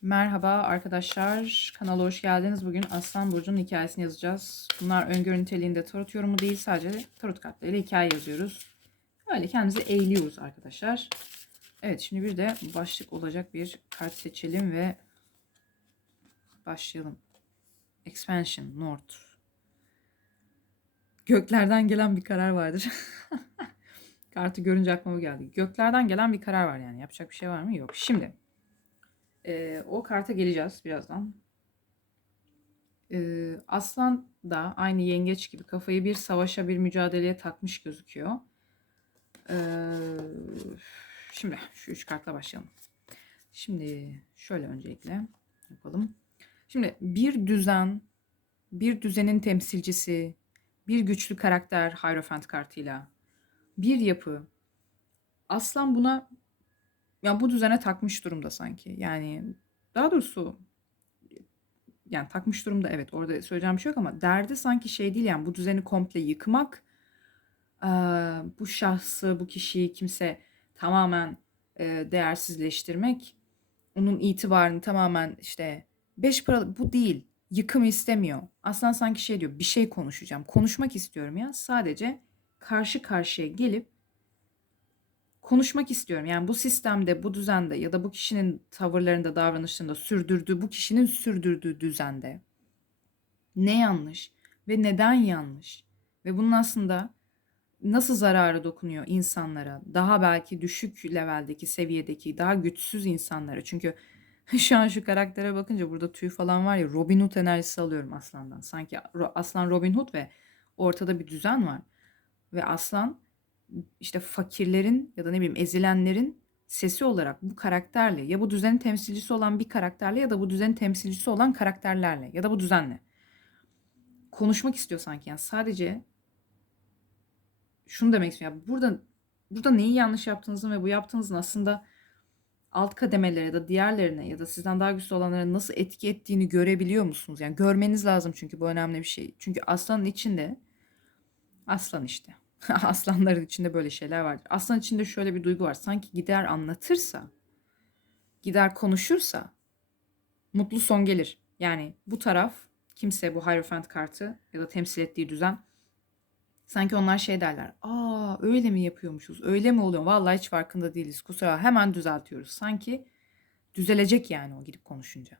Merhaba arkadaşlar. Kanala hoş geldiniz. Bugün Aslan Burcu'nun hikayesini yazacağız. Bunlar öngörü niteliğinde tarot yorumu değil. Sadece tarot kartlarıyla hikaye yazıyoruz. Öyle kendimizi eğliyoruz arkadaşlar. Evet şimdi bir de başlık olacak bir kart seçelim ve başlayalım. Expansion North. Göklerden gelen bir karar vardır. Kartı görünce aklıma geldi. Göklerden gelen bir karar var yani. Yapacak bir şey var mı? Yok. Şimdi ee, o karta geleceğiz birazdan. Ee, Aslan da aynı yengeç gibi kafayı bir savaşa bir mücadeleye takmış gözüküyor. Ee, şimdi şu üç kartla başlayalım. Şimdi şöyle öncelikle yapalım. Şimdi bir düzen, bir düzenin temsilcisi, bir güçlü karakter Hierophant kartıyla, bir yapı. Aslan buna ya bu düzene takmış durumda sanki. Yani daha doğrusu yani takmış durumda evet orada söyleyeceğim bir şey yok ama derdi sanki şey değil yani bu düzeni komple yıkmak. Bu şahsı, bu kişiyi kimse tamamen değersizleştirmek. Onun itibarını tamamen işte beş para bu değil. Yıkım istemiyor. Aslan sanki şey diyor bir şey konuşacağım. Konuşmak istiyorum ya. Sadece karşı karşıya gelip konuşmak istiyorum. Yani bu sistemde, bu düzende ya da bu kişinin tavırlarında, davranışlarında sürdürdüğü, bu kişinin sürdürdüğü düzende ne yanlış ve neden yanlış ve bunun aslında nasıl zararı dokunuyor insanlara, daha belki düşük leveldeki, seviyedeki, daha güçsüz insanlara. Çünkü şu an şu karaktere bakınca burada tüy falan var ya Robin Hood enerjisi alıyorum Aslan'dan. Sanki Aslan Robin Hood ve ortada bir düzen var. Ve Aslan işte fakirlerin ya da ne bileyim ezilenlerin sesi olarak bu karakterle ya bu düzenin temsilcisi olan bir karakterle ya da bu düzenin temsilcisi olan karakterlerle ya da bu düzenle konuşmak istiyor sanki yani sadece şunu demek istiyorum. Yani burada burada neyi yanlış yaptığınızın ve bu yaptığınızın aslında alt kademelere ya da diğerlerine ya da sizden daha güçlü olanlara nasıl etki ettiğini görebiliyor musunuz? Yani görmeniz lazım çünkü bu önemli bir şey. Çünkü aslanın içinde aslan işte Aslanların içinde böyle şeyler vardır. Aslan içinde şöyle bir duygu var. Sanki gider anlatırsa, gider konuşursa mutlu son gelir. Yani bu taraf kimse bu Hierophant kartı ya da temsil ettiği düzen sanki onlar şey derler. Aa öyle mi yapıyormuşuz? Öyle mi oluyor? Vallahi hiç farkında değiliz. Kusura hemen düzeltiyoruz. Sanki düzelecek yani o gidip konuşunca.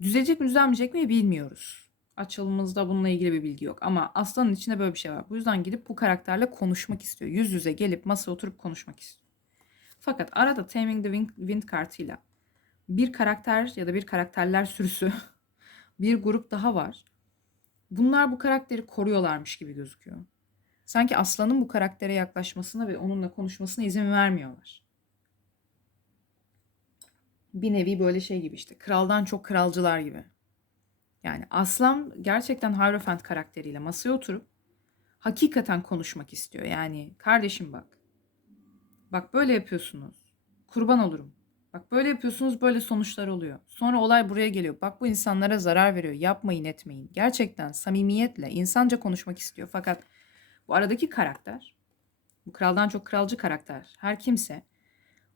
Düzelecek mi düzelmeyecek mi bilmiyoruz. Açılımımızda bununla ilgili bir bilgi yok. Ama aslanın içinde böyle bir şey var. Bu yüzden gidip bu karakterle konuşmak istiyor. Yüz yüze gelip masaya oturup konuşmak istiyor. Fakat arada Taming the Wind kartıyla bir karakter ya da bir karakterler sürüsü bir grup daha var. Bunlar bu karakteri koruyorlarmış gibi gözüküyor. Sanki aslanın bu karaktere yaklaşmasına ve onunla konuşmasına izin vermiyorlar. Bir nevi böyle şey gibi işte. Kraldan çok kralcılar gibi. Yani Aslan gerçekten Hierophant karakteriyle masaya oturup hakikaten konuşmak istiyor. Yani kardeşim bak. Bak böyle yapıyorsunuz. Kurban olurum. Bak böyle yapıyorsunuz böyle sonuçlar oluyor. Sonra olay buraya geliyor. Bak bu insanlara zarar veriyor. Yapmayın etmeyin. Gerçekten samimiyetle insanca konuşmak istiyor. Fakat bu aradaki karakter, bu kraldan çok kralcı karakter her kimse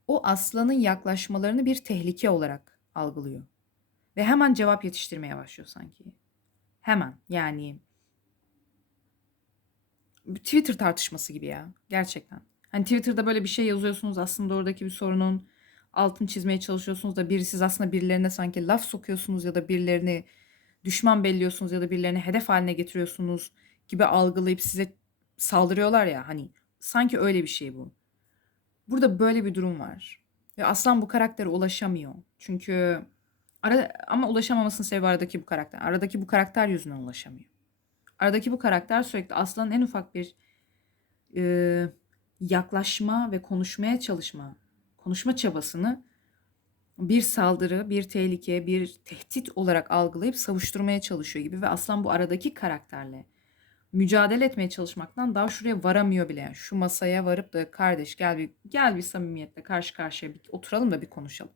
o aslanın yaklaşmalarını bir tehlike olarak algılıyor. Ve hemen cevap yetiştirmeye başlıyor sanki. Hemen yani Twitter tartışması gibi ya gerçekten. Hani Twitter'da böyle bir şey yazıyorsunuz aslında oradaki bir sorunun altını çizmeye çalışıyorsunuz da biri siz aslında birilerine sanki laf sokuyorsunuz ya da birilerini düşman belliyorsunuz ya da birilerini hedef haline getiriyorsunuz gibi algılayıp size saldırıyorlar ya hani sanki öyle bir şey bu. Burada böyle bir durum var. Ve aslan bu karaktere ulaşamıyor. Çünkü Ara, ama ulaşamamasının sebebi aradaki bu karakter. Aradaki bu karakter yüzünden ulaşamıyor. Aradaki bu karakter sürekli aslanın en ufak bir e, yaklaşma ve konuşmaya çalışma, konuşma çabasını bir saldırı, bir tehlike, bir tehdit olarak algılayıp savuşturmaya çalışıyor gibi ve aslan bu aradaki karakterle mücadele etmeye çalışmaktan daha şuraya varamıyor bile. Yani şu masaya varıp da kardeş gel bir gel bir samimiyetle karşı karşıya bir oturalım da bir konuşalım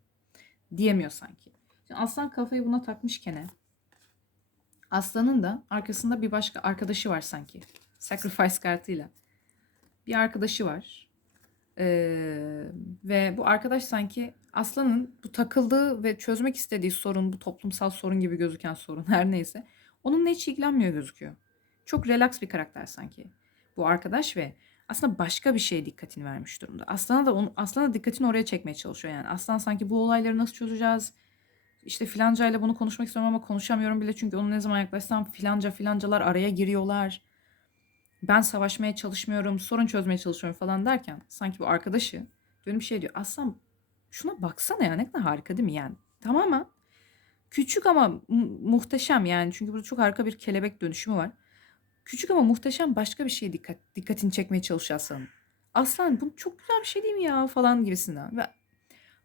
diyemiyor sanki. Aslan kafayı buna takmışken aslanın da arkasında bir başka arkadaşı var sanki. Sacrifice kartıyla. Bir arkadaşı var. Ee, ve bu arkadaş sanki Aslan'ın bu takıldığı ve çözmek istediği sorun, bu toplumsal sorun gibi gözüken sorun her neyse, onunla hiç ilgilenmiyor gözüküyor. Çok relax bir karakter sanki bu arkadaş ve aslında başka bir şeye dikkatini vermiş durumda. Aslan'a da onu, Aslan'a dikkatini oraya çekmeye çalışıyor yani. Aslan sanki bu olayları nasıl çözeceğiz? İşte filanca ile bunu konuşmak istiyorum ama konuşamıyorum bile çünkü onu ne zaman yaklaşsam filanca filancalar araya giriyorlar. Ben savaşmaya çalışmıyorum, sorun çözmeye çalışıyorum falan derken sanki bu arkadaşı dönüp şey diyor. Aslan şuna baksana ya ne kadar harika değil mi yani? Tamamen küçük ama mu- muhteşem yani çünkü burada çok harika bir kelebek dönüşümü var. Küçük ama muhteşem başka bir şeye dikkat, dikkatini çekmeye çalışıyor Aslan. Aslan bu çok güzel bir şey değil mi ya falan gibisinden. Ve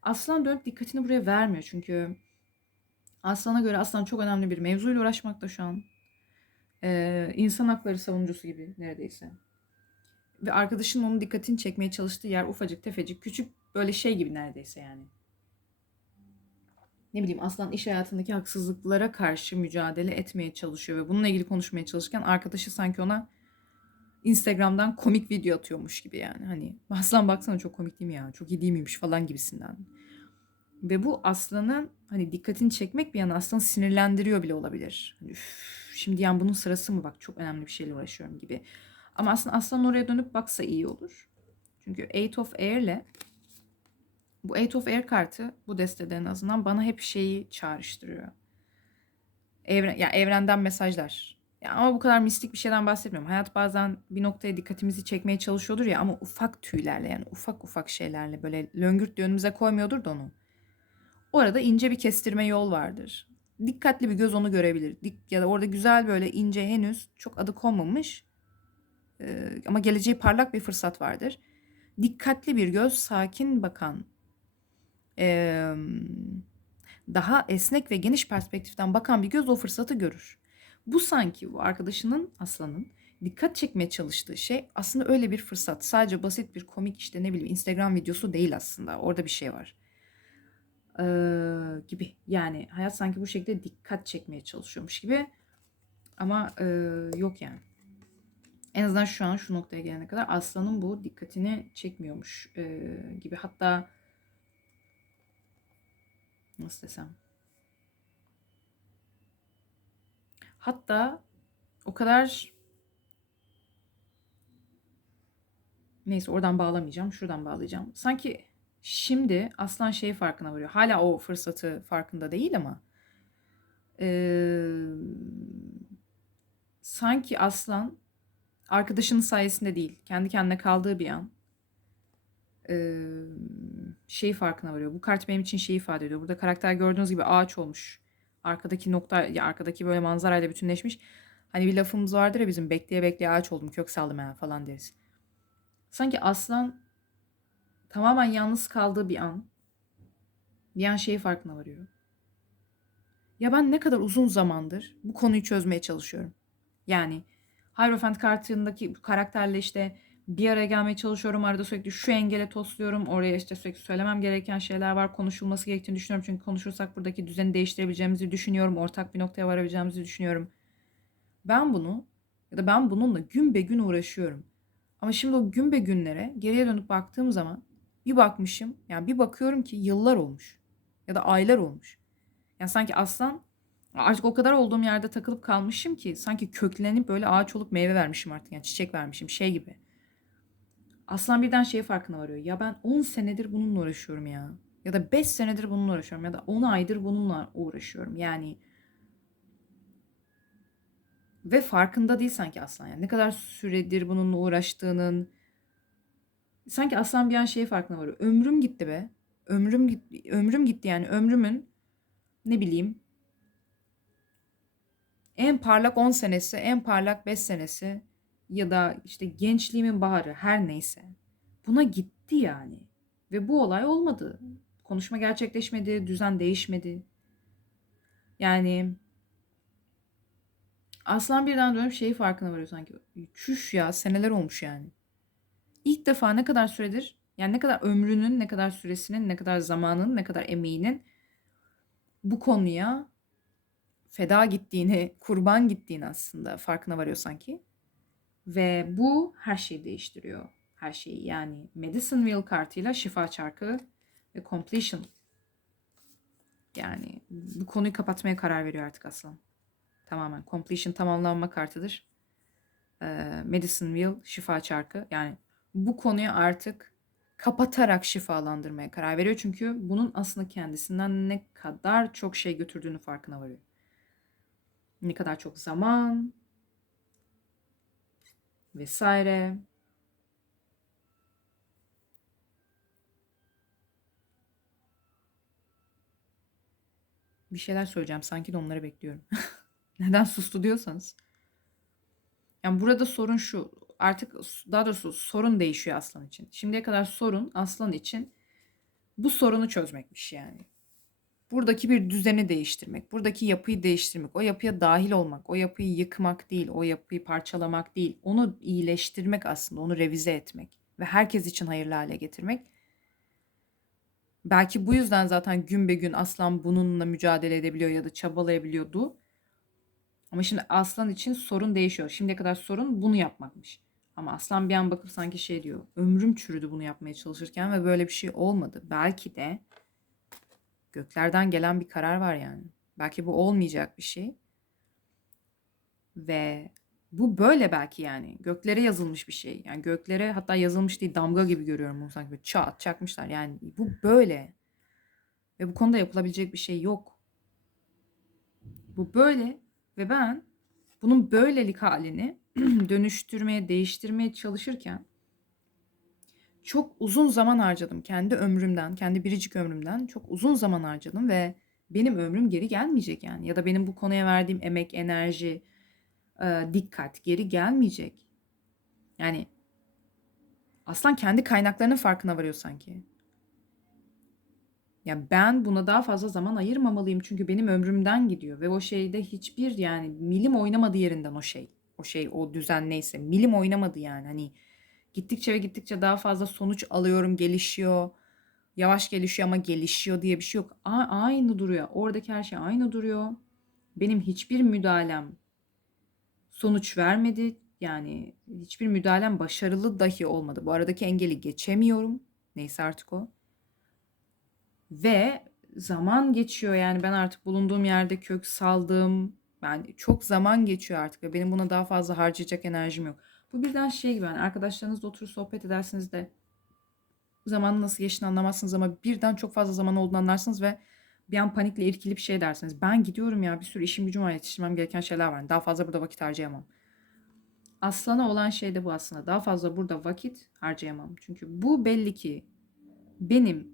Aslan dönüp dikkatini buraya vermiyor çünkü Aslan'a göre Aslan çok önemli bir mevzuyla uğraşmakta şu an. Ee, insan hakları savunucusu gibi neredeyse. Ve arkadaşının onun dikkatini çekmeye çalıştığı yer ufacık tefecik küçük böyle şey gibi neredeyse yani. Ne bileyim Aslan iş hayatındaki haksızlıklara karşı mücadele etmeye çalışıyor ve bununla ilgili konuşmaya çalışırken arkadaşı sanki ona Instagram'dan komik video atıyormuş gibi yani. Hani Aslan baksana çok komik değil mi ya? Çok iyi değil miymiş falan gibisinden. Ve bu Aslan'ın hani dikkatini çekmek bir yana Aslan'ı sinirlendiriyor bile olabilir. Hani, "Üf, şimdi yani bunun sırası mı bak çok önemli bir şeyle uğraşıyorum gibi. Ama aslında Aslan oraya dönüp baksa iyi olur. Çünkü Eight of Air'le bu Eight of Air kartı bu destede en azından bana hep şeyi çağrıştırıyor. Evren, ya evrenden mesajlar. Ya ama bu kadar mistik bir şeyden bahsetmiyorum. Hayat bazen bir noktaya dikkatimizi çekmeye çalışıyordur ya ama ufak tüylerle yani ufak ufak şeylerle böyle löngürt önümüze koymuyordur da onu. Orada ince bir kestirme yol vardır. Dikkatli bir göz onu görebilir. Dik, ya da orada güzel böyle ince henüz çok adı konmamış e, ama geleceği parlak bir fırsat vardır. Dikkatli bir göz, sakin bakan, e, daha esnek ve geniş perspektiften bakan bir göz o fırsatı görür. Bu sanki bu arkadaşının Aslan'ın dikkat çekmeye çalıştığı şey aslında öyle bir fırsat. Sadece basit bir komik işte ne bileyim Instagram videosu değil aslında. Orada bir şey var. Ee, gibi. Yani hayat sanki bu şekilde dikkat çekmeye çalışıyormuş gibi. Ama e, yok yani. En azından şu an şu noktaya gelene kadar Aslan'ın bu dikkatini çekmiyormuş e, gibi. Hatta nasıl desem Hatta o kadar neyse oradan bağlamayacağım. Şuradan bağlayacağım. Sanki şimdi Aslan şey farkına varıyor. Hala o fırsatı farkında değil ama eee, sanki Aslan arkadaşının sayesinde değil. Kendi kendine kaldığı bir an eee şey farkına varıyor. Bu kart benim için şey ifade ediyor. Burada karakter gördüğünüz gibi ağaç olmuş. Arkadaki nokta, ya arkadaki böyle manzarayla bütünleşmiş. Hani bir lafımız vardır ya bizim bekleye bekleye ağaç oldum kök saldım ya falan deriz. Sanki aslan tamamen yalnız kaldığı bir an bir an şeyi farkına varıyor. Ya ben ne kadar uzun zamandır bu konuyu çözmeye çalışıyorum. Yani Hierophant kartındaki karakterle işte bir araya gelmeye çalışıyorum. Arada sürekli şu engele tosluyorum. Oraya işte sürekli söylemem gereken şeyler var. Konuşulması gerektiğini düşünüyorum. Çünkü konuşursak buradaki düzeni değiştirebileceğimizi düşünüyorum. Ortak bir noktaya varabileceğimizi düşünüyorum. Ben bunu ya da ben bununla gün be gün uğraşıyorum. Ama şimdi o gün be günlere geriye dönüp baktığım zaman bir bakmışım. Yani bir bakıyorum ki yıllar olmuş. Ya da aylar olmuş. Yani sanki aslan artık o kadar olduğum yerde takılıp kalmışım ki sanki köklenip böyle ağaç olup meyve vermişim artık. Yani çiçek vermişim şey gibi. Aslan birden şey farkına varıyor. Ya ben 10 senedir bununla uğraşıyorum ya. Ya da 5 senedir bununla uğraşıyorum. Ya da 10 aydır bununla uğraşıyorum. Yani ve farkında değil sanki aslan yani. Ne kadar süredir bununla uğraştığının. Sanki aslan bir an şey farkına varıyor. Ömrüm gitti be. Ömrüm gitti, ömrüm gitti yani. Ömrümün ne bileyim en parlak 10 senesi, en parlak 5 senesi ya da işte gençliğimin baharı her neyse. Buna gitti yani. Ve bu olay olmadı. Konuşma gerçekleşmedi, düzen değişmedi. Yani Aslan birden dönüp şeyi farkına varıyor sanki. Çüş ya seneler olmuş yani. İlk defa ne kadar süredir yani ne kadar ömrünün, ne kadar süresinin, ne kadar zamanın, ne kadar emeğinin bu konuya feda gittiğini, kurban gittiğini aslında farkına varıyor sanki. Ve bu her şeyi değiştiriyor. Her şeyi yani Medicineville kartıyla şifa çarkı ve completion Yani bu konuyu kapatmaya karar veriyor artık aslan. Tamamen. Completion tamamlanma kartıdır. Medicine Wheel şifa çarkı. Yani bu konuyu artık kapatarak şifalandırmaya karar veriyor. Çünkü bunun aslında kendisinden ne kadar çok şey götürdüğünü farkına varıyor. Ne kadar çok zaman vesaire. Bir şeyler söyleyeceğim. Sanki de onları bekliyorum. Neden sustu diyorsanız. Yani burada sorun şu. Artık daha doğrusu sorun değişiyor aslan için. Şimdiye kadar sorun aslan için bu sorunu çözmekmiş yani. Buradaki bir düzeni değiştirmek, buradaki yapıyı değiştirmek, o yapıya dahil olmak, o yapıyı yıkmak değil, o yapıyı parçalamak değil, onu iyileştirmek aslında, onu revize etmek ve herkes için hayırlı hale getirmek. Belki bu yüzden zaten gün be gün aslan bununla mücadele edebiliyor ya da çabalayabiliyordu. Ama şimdi aslan için sorun değişiyor. Şimdiye kadar sorun bunu yapmakmış. Ama aslan bir an bakıp sanki şey diyor. Ömrüm çürüdü bunu yapmaya çalışırken ve böyle bir şey olmadı. Belki de göklerden gelen bir karar var yani. Belki bu olmayacak bir şey. Ve bu böyle belki yani. Göklere yazılmış bir şey. Yani göklere hatta yazılmış değil damga gibi görüyorum bunu sanki böyle çat çakmışlar. Yani bu böyle. Ve bu konuda yapılabilecek bir şey yok. Bu böyle ve ben bunun böylelik halini dönüştürmeye, değiştirmeye çalışırken çok uzun zaman harcadım. Kendi ömrümden, kendi biricik ömrümden çok uzun zaman harcadım ve benim ömrüm geri gelmeyecek yani. Ya da benim bu konuya verdiğim emek, enerji, e, dikkat geri gelmeyecek. Yani aslan kendi kaynaklarının farkına varıyor sanki. Ya ben buna daha fazla zaman ayırmamalıyım çünkü benim ömrümden gidiyor ve o şeyde hiçbir yani milim oynamadı yerinden o şey. O şey o düzen neyse milim oynamadı yani hani gittikçe ve gittikçe daha fazla sonuç alıyorum gelişiyor. Yavaş gelişiyor ama gelişiyor diye bir şey yok. A- aynı duruyor. Oradaki her şey aynı duruyor. Benim hiçbir müdahalem sonuç vermedi. Yani hiçbir müdahalem başarılı dahi olmadı. Bu aradaki engeli geçemiyorum. Neyse artık o. Ve zaman geçiyor yani ben artık bulunduğum yerde kök saldım. Yani çok zaman geçiyor artık ve benim buna daha fazla harcayacak enerjim yok. Bu birden şey gibi yani arkadaşlarınızla oturup sohbet edersiniz de zamanın nasıl geçtiğini anlamazsınız ama birden çok fazla zaman olduğunu anlarsınız ve bir an panikle irkilip şey dersiniz. Ben gidiyorum ya bir sürü işim gücüm var yetiştirmem gereken şeyler var. Daha fazla burada vakit harcayamam. Aslana olan şey de bu aslında. Daha fazla burada vakit harcayamam. Çünkü bu belli ki benim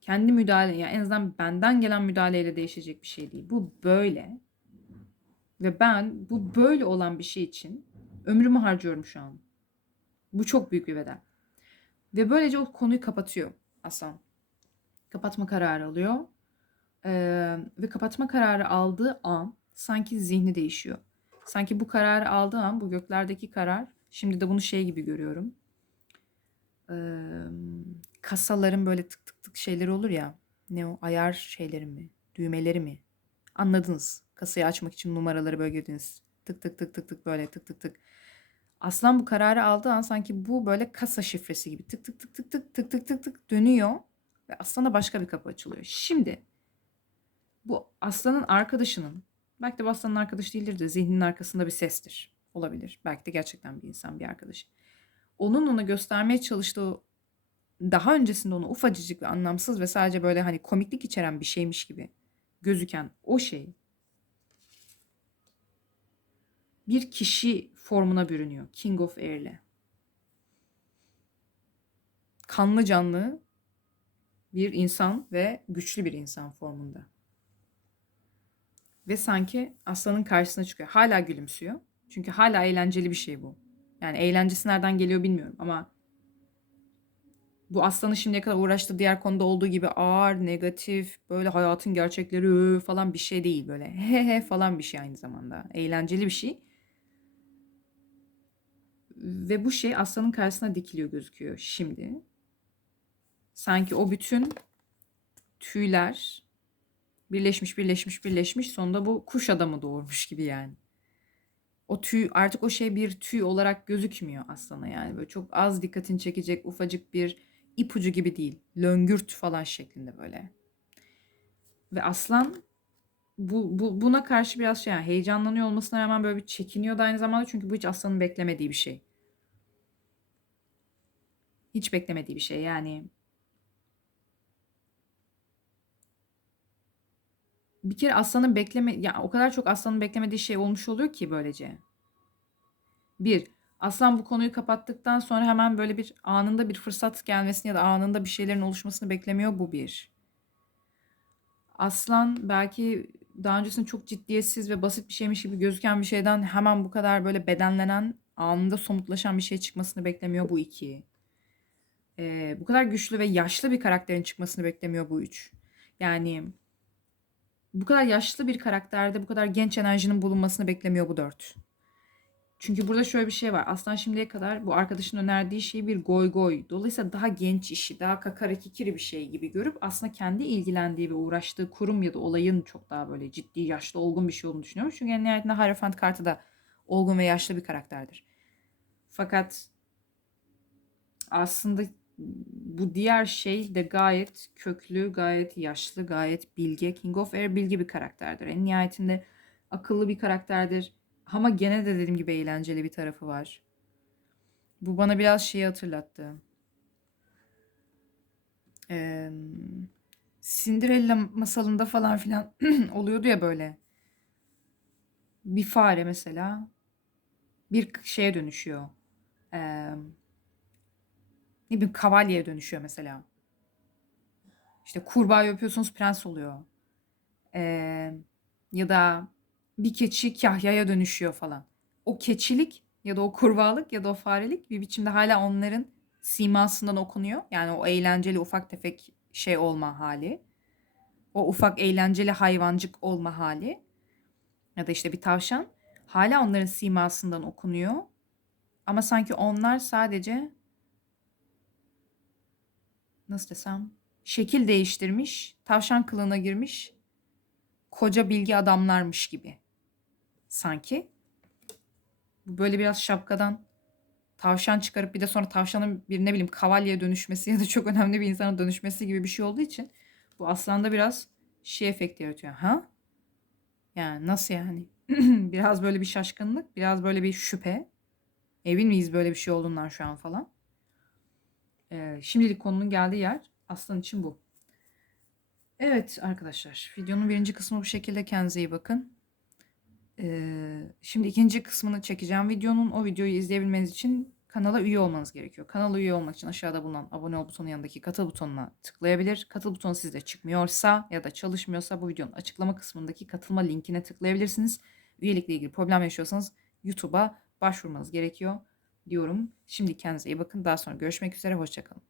kendi müdahale yani en azından benden gelen müdahaleyle değişecek bir şey değil. Bu böyle. Ve ben bu böyle olan bir şey için ömrümü harcıyorum şu an. Bu çok büyük bir bedel. Ve böylece o konuyu kapatıyor Aslan. Kapatma kararı alıyor. Ee, ve kapatma kararı aldığı an sanki zihni değişiyor. Sanki bu kararı aldığı an bu göklerdeki karar şimdi de bunu şey gibi görüyorum. Ee, kasaların böyle tık tık tık şeyleri olur ya. Ne o ayar şeyleri mi? Düğmeleri mi? Anladınız. Kasayı açmak için numaraları böyle girdiniz. Tık tık tık tık tık böyle tık tık tık. Aslan bu kararı aldığı an sanki bu böyle kasa şifresi gibi tık tık tık tık tık tık tık tık tık dönüyor ve aslana başka bir kapı açılıyor. Şimdi bu aslanın arkadaşının belki de aslanın arkadaşı değildir de zihninin arkasında bir sestir. Olabilir. Belki de gerçekten bir insan bir arkadaşı. Onun ona göstermeye çalıştığı daha öncesinde onu ufacıcık ve anlamsız ve sadece böyle hani komiklik içeren bir şeymiş gibi gözüken o şey bir kişi formuna bürünüyor. King of Air'le. Kanlı canlı bir insan ve güçlü bir insan formunda. Ve sanki aslanın karşısına çıkıyor. Hala gülümsüyor. Çünkü hala eğlenceli bir şey bu. Yani eğlencesi nereden geliyor bilmiyorum ama bu aslanın şimdiye kadar uğraştığı diğer konuda olduğu gibi ağır, negatif, böyle hayatın gerçekleri falan bir şey değil. Böyle he he falan bir şey aynı zamanda. Eğlenceli bir şey. Ve bu şey aslanın karşısına dikiliyor gözüküyor şimdi. Sanki o bütün tüyler birleşmiş, birleşmiş, birleşmiş. Sonunda bu kuş adamı doğurmuş gibi yani. O tüy artık o şey bir tüy olarak gözükmüyor aslana yani. Böyle çok az dikkatini çekecek ufacık bir ipucu gibi değil. Löngürt falan şeklinde böyle. Ve aslan bu, bu buna karşı biraz şey yani heyecanlanıyor olmasına rağmen böyle bir çekiniyor da aynı zamanda çünkü bu hiç aslanın beklemediği bir şey. Hiç beklemediği bir şey yani. Bir kere aslanın bekleme ya o kadar çok aslanın beklemediği şey olmuş oluyor ki böylece. Bir, aslan bu konuyu kapattıktan sonra hemen böyle bir anında bir fırsat gelmesini ya da anında bir şeylerin oluşmasını beklemiyor. Bu bir. Aslan belki daha öncesinde çok ciddiyetsiz ve basit bir şeymiş gibi gözüken bir şeyden hemen bu kadar böyle bedenlenen, anında somutlaşan bir şey çıkmasını beklemiyor. Bu iki. Ee, bu kadar güçlü ve yaşlı bir karakterin çıkmasını beklemiyor. Bu üç. Yani bu kadar yaşlı bir karakterde bu kadar genç enerjinin bulunmasını beklemiyor bu dört. Çünkü burada şöyle bir şey var. Aslan şimdiye kadar bu arkadaşın önerdiği şeyi bir goy goy. Dolayısıyla daha genç işi, daha kakara kikiri bir şey gibi görüp aslında kendi ilgilendiği ve uğraştığı kurum ya da olayın çok daha böyle ciddi, yaşlı, olgun bir şey olduğunu düşünüyorum. Çünkü en nihayetinde Hierophant kartı da olgun ve yaşlı bir karakterdir. Fakat aslında bu diğer şey de gayet köklü, gayet yaşlı, gayet bilge. King of Air bilgi bir karakterdir. En nihayetinde akıllı bir karakterdir. Ama gene de dediğim gibi eğlenceli bir tarafı var. Bu bana biraz şeyi hatırlattı. Ee, Cinderella masalında falan filan oluyordu ya böyle. Bir fare mesela bir şeye dönüşüyor. Ee, ne bileyim kavalyeye dönüşüyor mesela. İşte kurbağa yapıyorsunuz prens oluyor. Ee, ya da bir keçi kahyaya dönüşüyor falan. O keçilik ya da o kurbağalık ya da o farelik bir biçimde hala onların simasından okunuyor. Yani o eğlenceli ufak tefek şey olma hali. O ufak eğlenceli hayvancık olma hali. Ya da işte bir tavşan. Hala onların simasından okunuyor. Ama sanki onlar sadece nasıl desem şekil değiştirmiş, tavşan kılığına girmiş koca bilgi adamlarmış gibi sanki. Böyle biraz şapkadan tavşan çıkarıp bir de sonra tavşanın bir ne bileyim kavalyeye dönüşmesi ya da çok önemli bir insana dönüşmesi gibi bir şey olduğu için bu aslında biraz şey efekti yaratıyor. Ha? Yani nasıl yani? biraz böyle bir şaşkınlık, biraz böyle bir şüphe. Emin miyiz böyle bir şey olduğundan şu an falan. Ee, şimdilik konunun geldiği yer aslan için bu. Evet arkadaşlar videonun birinci kısmı bu şekilde kendinize iyi bakın. Şimdi ikinci kısmını çekeceğim videonun. O videoyu izleyebilmeniz için kanala üye olmanız gerekiyor. Kanala üye olmak için aşağıda bulunan abone ol butonu yanındaki katıl butonuna tıklayabilir. Katıl butonu sizde çıkmıyorsa ya da çalışmıyorsa bu videonun açıklama kısmındaki katılma linkine tıklayabilirsiniz. Üyelikle ilgili problem yaşıyorsanız YouTube'a başvurmanız gerekiyor diyorum. Şimdi kendinize iyi bakın. Daha sonra görüşmek üzere. Hoşçakalın.